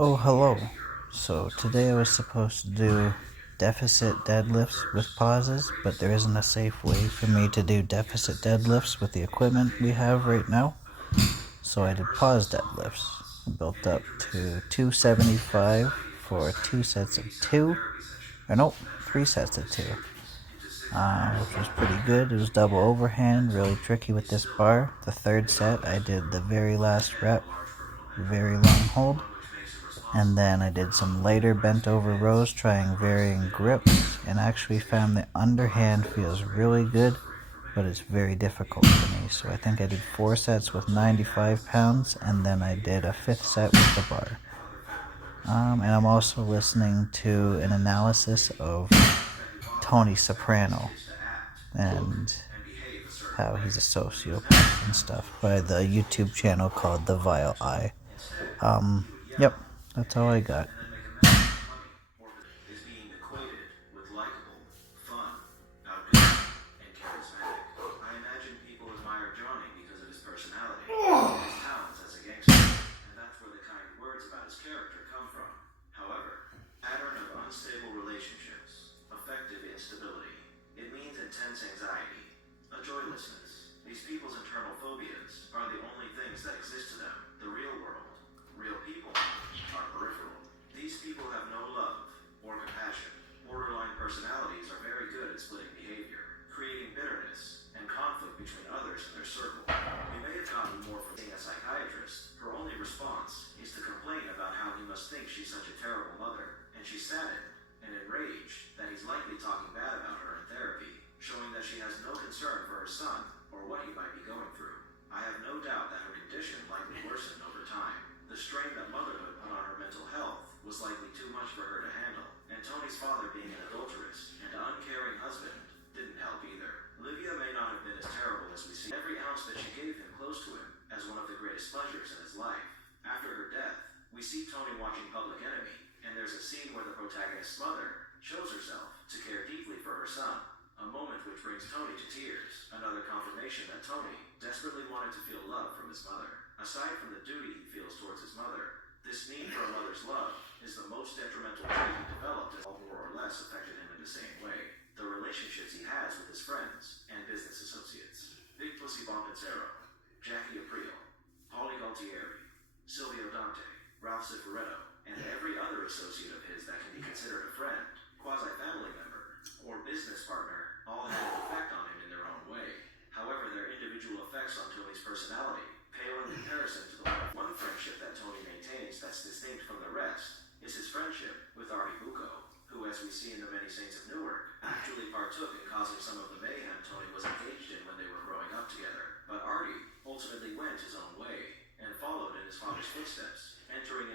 Oh, hello. So today I was supposed to do deficit deadlifts with pauses, but there isn't a safe way for me to do deficit deadlifts with the equipment we have right now. So I did pause deadlifts. I built up to 275 for two sets of two, or no, three sets of two, which was pretty good. It was double overhand, really tricky with this bar. The third set, I did the very last rep, very long hold. And then I did some lighter bent over rows, trying varying grips, and actually found the underhand feels really good, but it's very difficult for me. So I think I did 4 sets with 95 pounds, and then I did a fifth set with the bar. And I'm also listening to an analysis of Tony Soprano and how he's a sociopath and stuff by the YouTube channel called The Vile Eye. Yep, that's all I got. Is being equated with likable, fun, outgoing, and charismatic. I imagine people admire Johnny because of his personality, and his talents as a gangster, and that's where the kind words about his character come from. However, pattern of unstable relationships, affective instability. It means intense anxiety, a joylessness. These people's internal phobias are the only things that exist to them. The real world, real people, are peripheral. These people have no love or compassion. Borderline personalities are very good at splitting behavior, creating bitterness and conflict between others in their circle. We may have gotten more from seeing a psychiatrist. Her only response is to complain about how he must think she's such a terrible mother, and she's saddened and enraged that he's likely talking bad about her in therapy, showing that she has no concern for her son or what he might be going through. I have no doubt that her condition likely worsened over time. The strain that motherhood put on her mental health was likely too much for her to handle, and Tony's father being an adulterous and uncaring husband didn't help either. Olivia may not have been as terrible as we see. Every ounce that she gave him close to him as one of the greatest pleasures in his life. After her death, we see Tony watching Public Enemy, and there's a scene where the protagonist's mother shows herself to care deeply for her son, a moment which brings Tony to tears, another confirmation that Tony desperately wanted to feel love from his mother. Aside from the duty he feels towards his mother, this need for a mother's love is the most detrimental trait he developed, and all more or less affected him in the same way. The relationships he has with his friends and business associates. Big Pussy Bompancero, Jackie Aprile, Paulie Galtieri, Silvio Dante, Ralph Cifaretto, and every other associate of his that can be considered a friend, quasi-family member, or business partner all had an effect on him in their own way. However, their individual effects on Tony's personality pale in comparison to the one friendship that Tony maintains that's distinct from the rest is his friendship with Artie Bucco, who, as we see in The Many Saints of Newark, actually partook in causing some of the mayhem Tony was engaged in when they were growing up together. But Artie ultimately went his own way and followed in his father's footsteps, entering